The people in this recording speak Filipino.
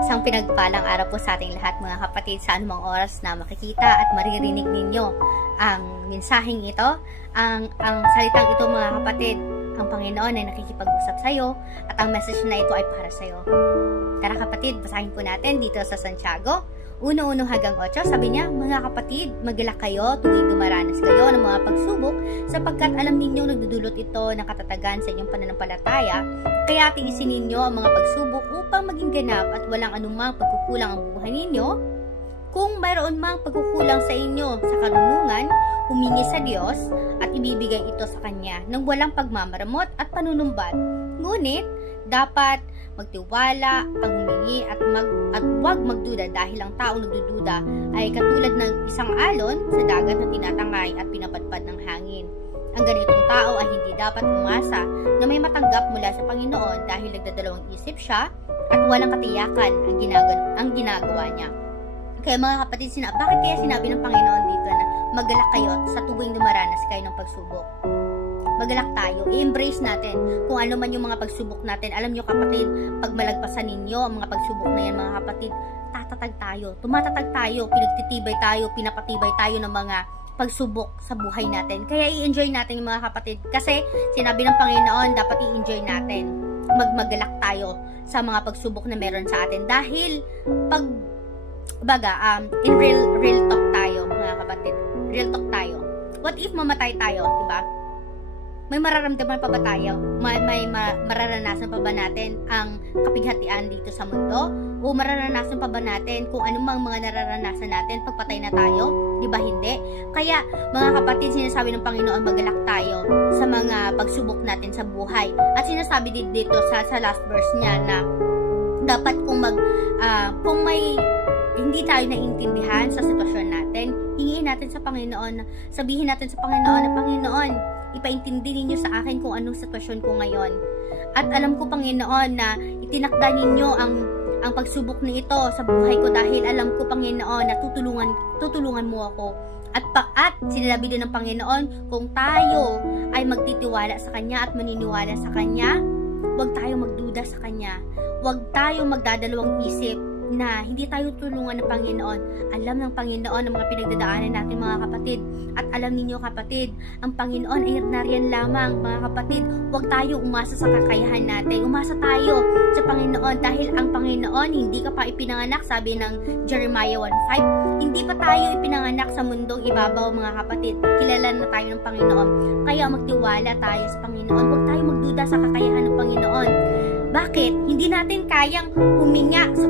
Isang pinagpalang araw po sa ating lahat mga kapatid sa anumang oras na makikita at maririnig ninyo ang mensaheng ito, ang salitang ito mga kapatid. Ang Panginoon ay nakikipag-usap sa iyo at ang message na ito ay para sa iyo. Tara kapatid, basahin po natin dito sa Santiago 1:1 hanggang 8. Sabi niya, mga kapatid, magalak kayo tuwing dumaranas kayo ng mga pagsubok sapagkat alam ninyong nagdudulot ito ng katatagan sa inyong pananampalataya. Kaya tiisin ninyo ang mga pagsubok upang maging ganap at walang anumang pagkukulang ang buhay ninyo. Kung mayroon mang pagkukulang sa inyo sa karunungan, humingi sa Diyos at ibibigay ito sa Kanya ng walang pagmamaramot at panunumbat. Ngunit, dapat magtiwala, paghumingi at huwag magduda dahil ang taong nagdududa ay katulad ng isang alon sa dagat na tinatangay at pinapadpad ng hangin. Ang ganitong tao ay hindi dapat umasa na may matanggap mula sa Panginoon dahil nagdadalawang isip siya at walang katiyakan ang ginagawa niya. Kaya mga kapatid, bakit kaya sinabi ng Panginoon dito na magalak kayo sa tuwing dumaranas kayo ng pagsubok? Magalak tayo, i-embrace natin kung ano man yung mga pagsubok natin. Alam nyo kapatid, pag malagpasan ninyo ang mga pagsubok na yan mga kapatid, tatatag tayo, tumatatag tayo, pinagtitibay tayo, pinapatibay tayo ng mga pagsubok sa buhay natin. Kaya i-enjoy natin yung mga kapatid kasi sinabi ng Panginoon dapat i-enjoy natin. Magalak tayo sa mga pagsubok na meron sa atin dahil in real talk tayo mga kapatid. Real talk tayo. What if mamatay tayo, diba? May mararamdaman pa ba tayo? May mararanasan pa ba natin ang kapighatian dito sa mundo? O mararanasan pa ba natin kung anumang mga nararanasan natin pagpatay na tayo? Di ba hindi? Kaya mga kapatid, sinasabi ng Panginoon magalak tayo sa mga pagsubok natin sa buhay. At sinasabi din dito sa last verse niya na dapat kung may hindi tayo naiintindihan sa sitwasyon natin, hingin natin sa Panginoon, sabihin natin sa Panginoon na Panginoon, ipaintindi ninyo sa akin kung anong sitwasyon ko ngayon. At alam ko Panginoon na itinakda ninyo ang pagsubok na ito sa buhay ko dahil alam ko Panginoon na tutulungan mo ako. At sinabi din ng Panginoon, kung tayo ay magtitiwala sa Kanya at maniniwala sa Kanya, huwag tayo magduda sa Kanya. Huwag tayo magdadalawang isip na hindi tayo tulungan ng Panginoon. Alam ng Panginoon ang mga pinagdadaanan natin mga kapatid. At alam ninyo kapatid, ang Panginoon ay nariyan lamang mga kapatid. Huwag tayo umasa sa kakayahan natin. Umasa tayo sa Panginoon dahil ang Panginoon hindi ka pa ipinanganak, sabi ng Jeremiah 1:5. Hindi pa tayo ipinanganak sa mundong ibabaw mga kapatid. Kilala na tayo ng Panginoon. Kaya magtiwala tayo sa Panginoon. Huwag tayo magduda sa kakayahan ng Panginoon. Bakit? Hindi natin kayang huminga sa